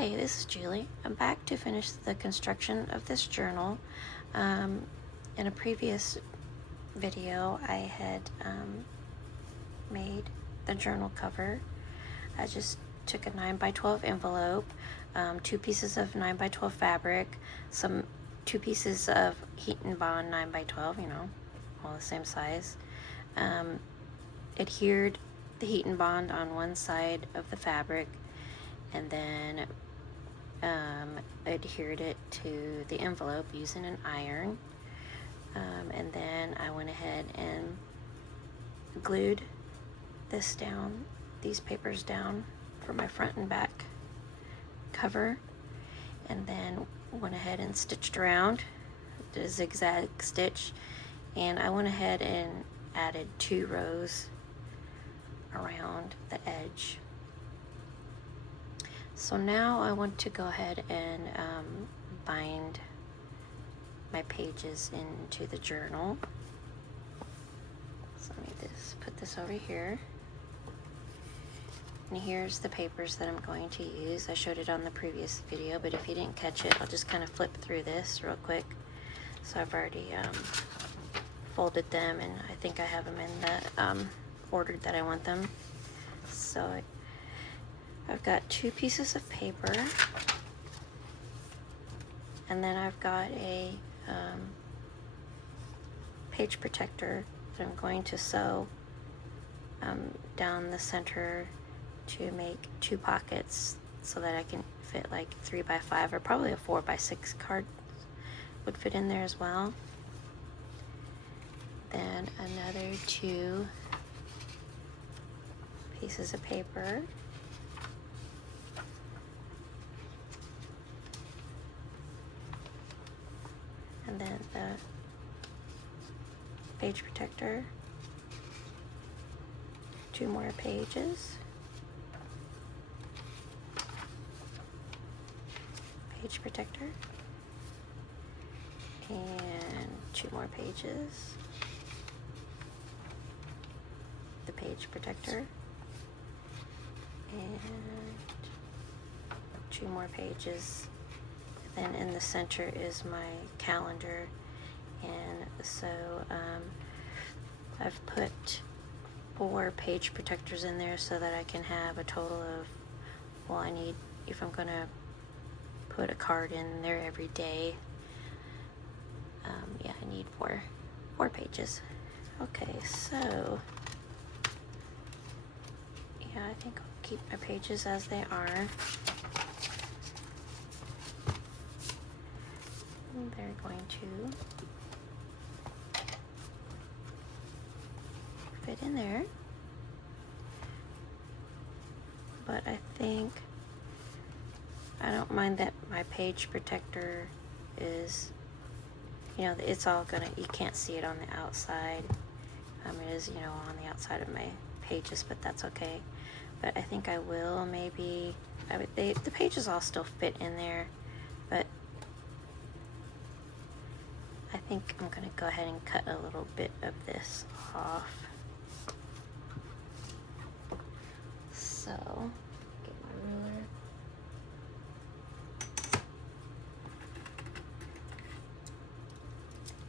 Hi, this is Julie. I'm back to finish the construction of this journal. In a previous video, I had made the journal cover. I just took a 9x12 envelope, 2 pieces of 9x12 fabric, two pieces of Heat and Bond 9x12, all the same size. Adhered the Heat and Bond on one side of the fabric, and then adhered it to the envelope using an iron, and then I went ahead and glued these papers down for my front and back cover, and then went ahead and stitched around, did a zigzag stitch, and I went ahead and added 2 rows around the edge. So now I want to go ahead and bind my pages into the journal. So let me put this over here. And here's the papers that I'm going to use. I showed it on the previous video, but if you didn't catch it, I'll just kind of flip through this real quick. So I've already folded them, and I think I have them in the order that I want them. So I've got 2 pieces of paper, and then I've got a page protector that I'm going to sew down the center to make 2 pockets so that I can fit like 3x5 or probably a 4x6 card would fit in there as well. Then another 2 pieces of paper. And then the page protector, 2 more pages, page protector, and 2 more pages, the page protector, and 2 more pages. Then in the center is my calendar, and so I've put 4 page protectors in there so that I can have a total of, well, I need, if I'm gonna put a card in there every day, yeah, I need 4 pages. Okay, so yeah, I think I'll keep my pages as they are. They're going to fit in there, but I think I don't mind that my page protector is, it's all you can't see it on the outside. It is, on the outside of my pages, but that's okay. But I think I will maybe, the pages all still fit in there, but I think I'm going to go ahead and cut a little bit of this off. So, get my ruler.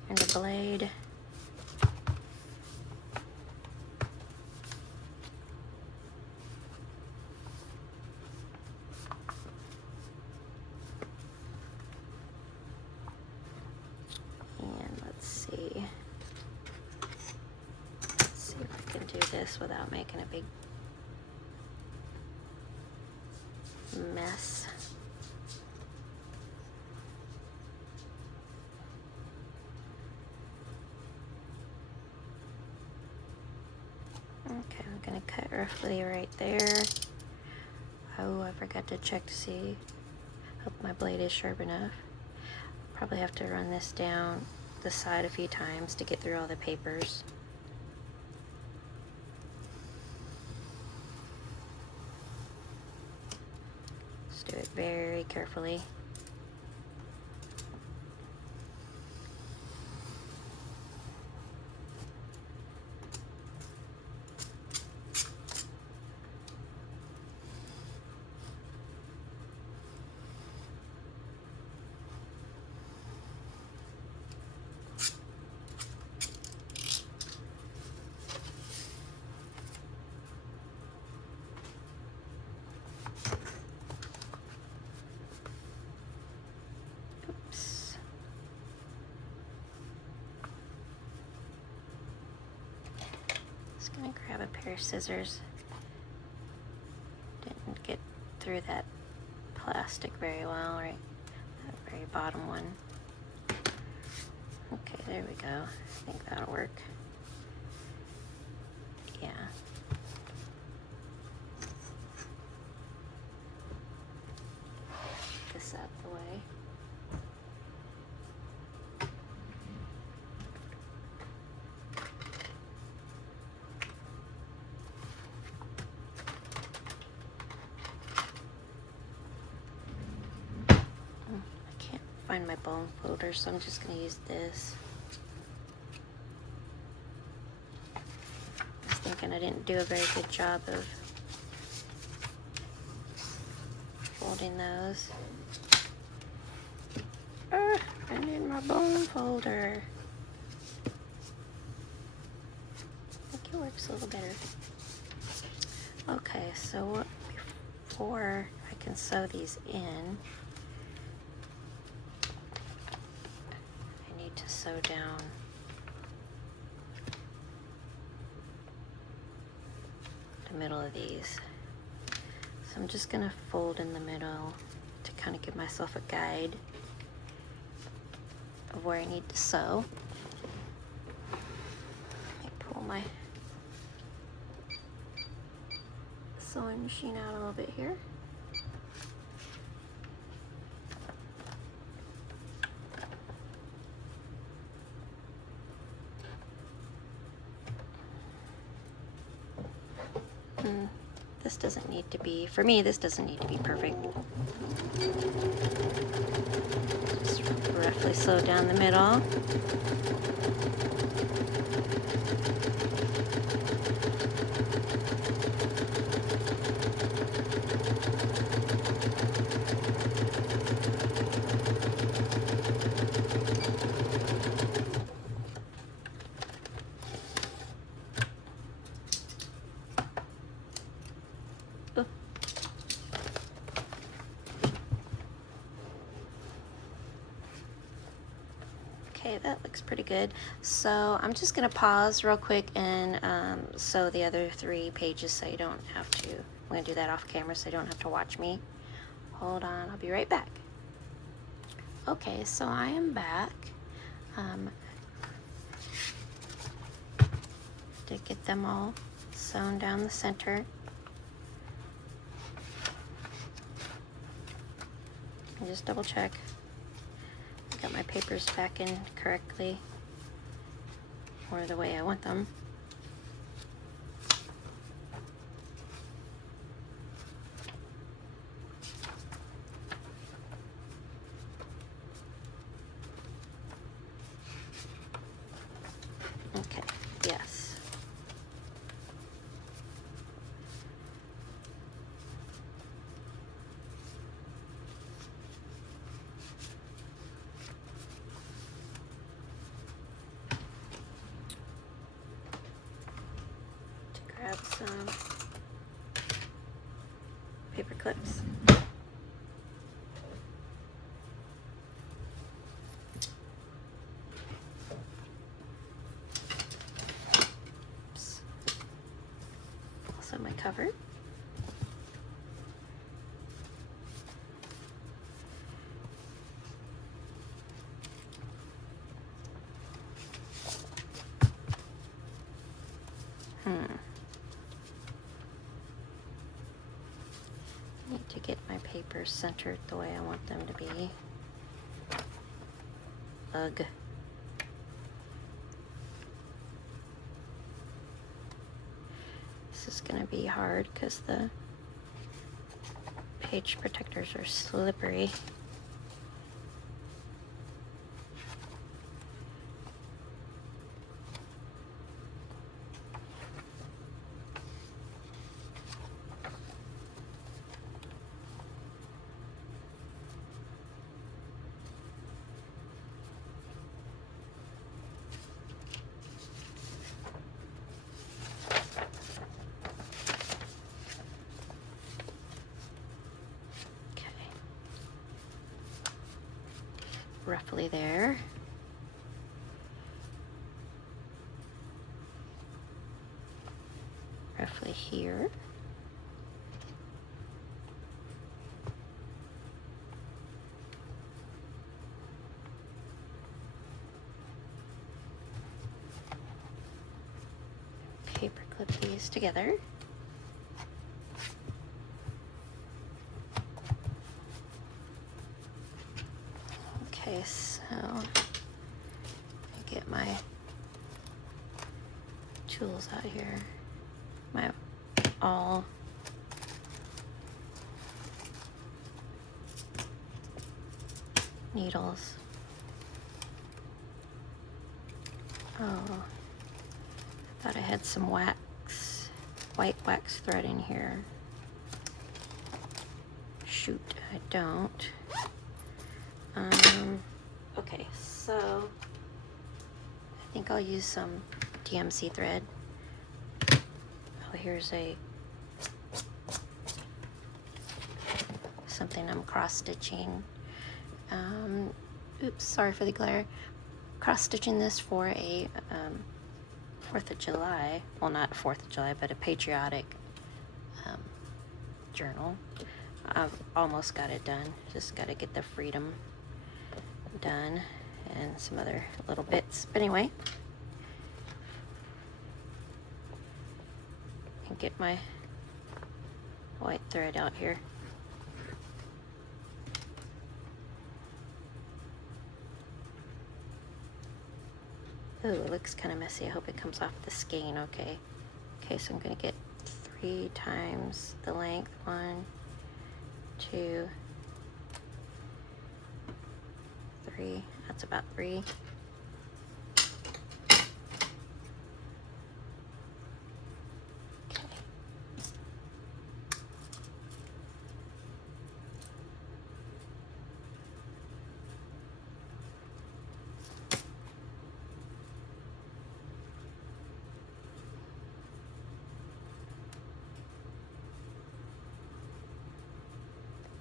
And a blade. Without making a big mess. Okay, I'm gonna cut roughly right there. Oh, I forgot to check to see. Hope my blade is sharp enough. Probably have to run this down the side a few times to get through all the papers. Do it very carefully. and grab a pair of scissors. Didn't get through that plastic very well, right? That very bottom one. Okay, there we go. I think that'll work. Yeah. Get this out the way. I can't find my bone folder, so I'm just going to use this. I was thinking I didn't do a very good job of folding those. I need my bone folder. I think it works a little better. Okay, so before I can sew these in, I need to sew down the middle of these. So I'm just gonna fold in the middle to kind of give myself a guide of where I need to sew. Let me pull my sewing machine out a little bit here. This doesn't need to be, for me, this doesn't need to be perfect. Just roughly sew down the middle. Okay, that looks pretty good. So I'm just gonna pause real quick and sew the other 3 pages so you don't have to. I'm gonna do that off camera so you don't have to watch me. Hold on, I'll be right back. Okay, so I am back. To get them all sewn down the center. And just double check. Got my papers back in correctly, or the way I want them. Okay, yes. Grab some paper clips. Oops. Also my cover. Need to get my papers centered the way I want them to be. Ugh. This is gonna be hard because the page protectors are slippery. Roughly there. roughly here. Paper clip these together. Okay, so I get my tools out here. My all needles. Oh, I thought I had some wax, white wax thread in here. Shoot, I don't. Okay, so I think I'll use some DMC thread. Oh, here's something I'm cross stitching. Oops, sorry for the glare. Cross stitching this for a 4th of July, well, not 4th of July, but a patriotic journal. I've almost got it done. Just got to get the freedom done and some other little bits. But anyway, and get my white thread out here. Ooh, it looks kind of messy. I hope it comes off the skein okay. Okay, so I'm going to get 3 times the length. 1, 2, 3. That's about 3.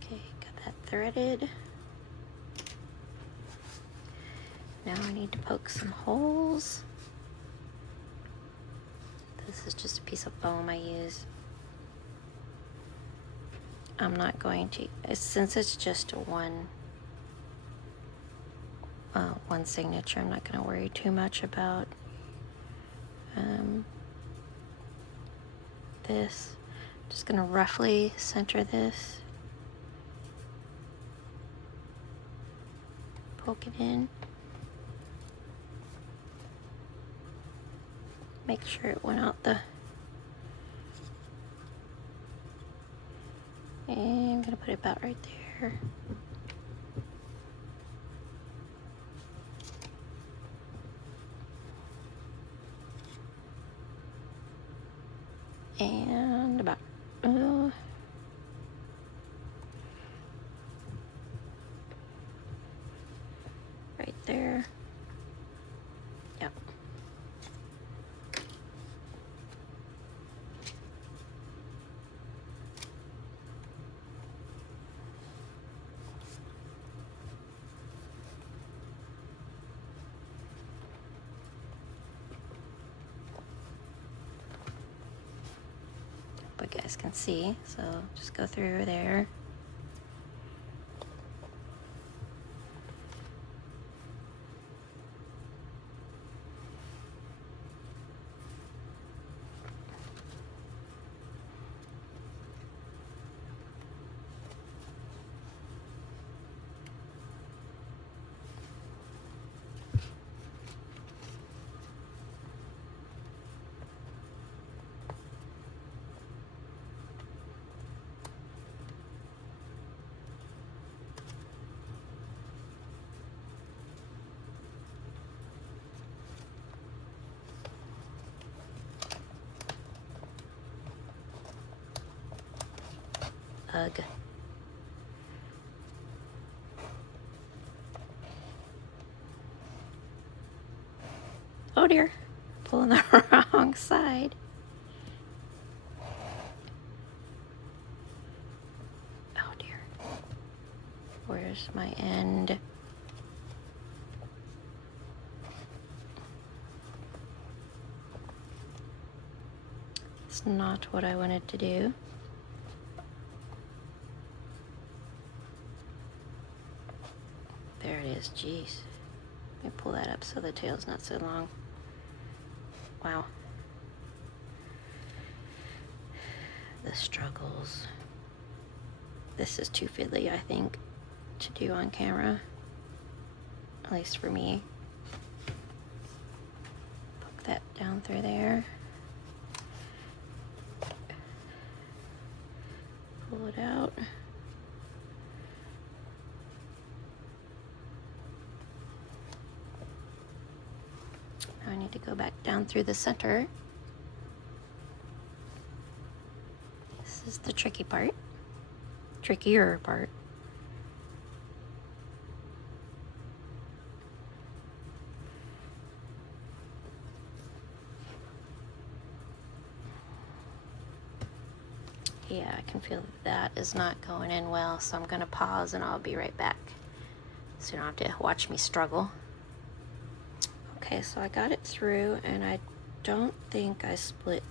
Okay, got that threaded. Now I need to poke some holes. This is just a piece of foam I use. I'm not going to, since it's just one signature, I'm not going to worry too much about this. I'm just going to roughly center this. Poke it in. Make sure it went out the... And I'm going to put it about right there. And about... right there. Yep. Hope you guys can see, so just go through there. Ugh. Oh dear, pulling the wrong side. Oh dear. Where's my end? That's not what I wanted to do. There it is, jeez. Let me pull that up so the tail's not so long. Wow. The struggles. This is too fiddly, I think, to do on camera. At least for me. Poke that down through there. Pull it out. Now I need to go back down through the center. This is the tricky part. Trickier part. Yeah, I can feel that is not going in well, so I'm gonna pause and I'll be right back. So you don't have to watch me struggle. Okay, so I got it through, and I don't think I split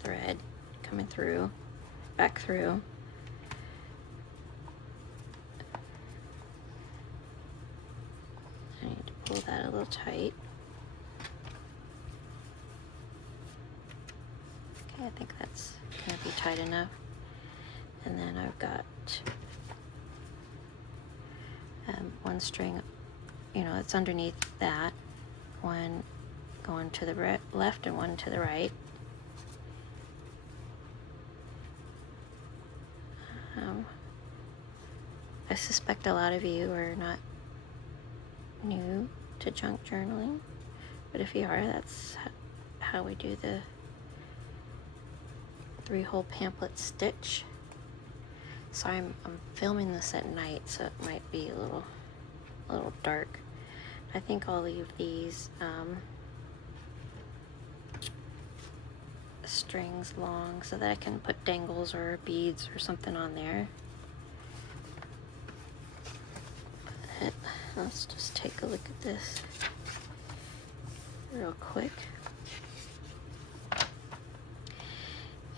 the thread coming through, back through. I need to pull that a little tight. Okay, I think that's gonna be tight enough. And then I've got one string, you know, it's underneath that, one going to the left and one to the right. I suspect a lot of you are not new to junk journaling, but if you are, that's how we do the 3-hole pamphlet stitch. So I'm filming this at night, so it might be a little dark. I think I'll leave these strings long so that I can put dangles or beads or something on there. But let's just take a look at this real quick.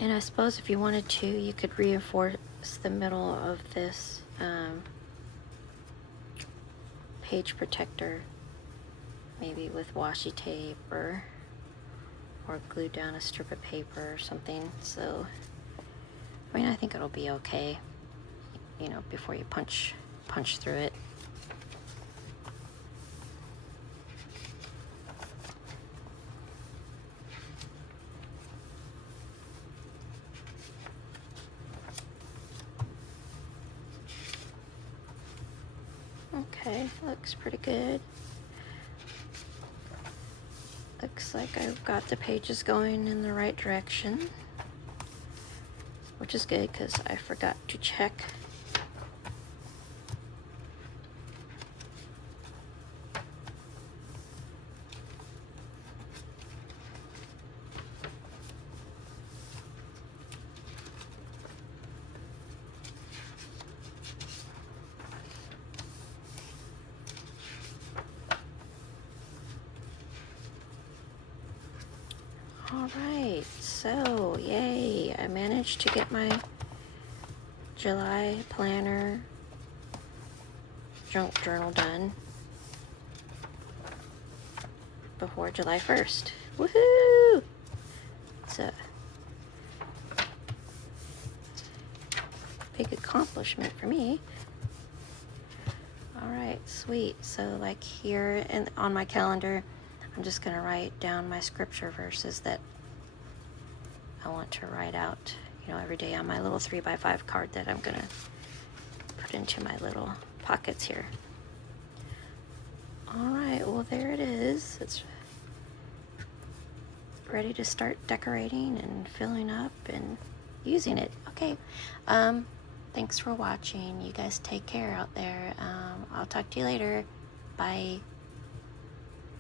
And I suppose if you wanted to, you could reinforce the middle of this page protector, maybe with washi tape or glue down a strip of paper or something. So, I mean, I think it'll be okay, you know, before you punch through it. Okay, looks pretty good. Looks like I've got the pages going in the right direction, which is good because I forgot to check. All right, so yay, I managed to get my July planner junk journal done before July 1st. Woohoo! It's a big accomplishment for me. All right, sweet. So like here on my calendar, I'm just gonna write down my scripture verses that I want to write out, you know, every day on my little 3x5 card that I'm gonna put into my little pockets here. All right, well there it is. It's ready to start decorating and filling up and using it. Okay, thanks for watching. You guys take care out there. I'll talk to you later. Bye.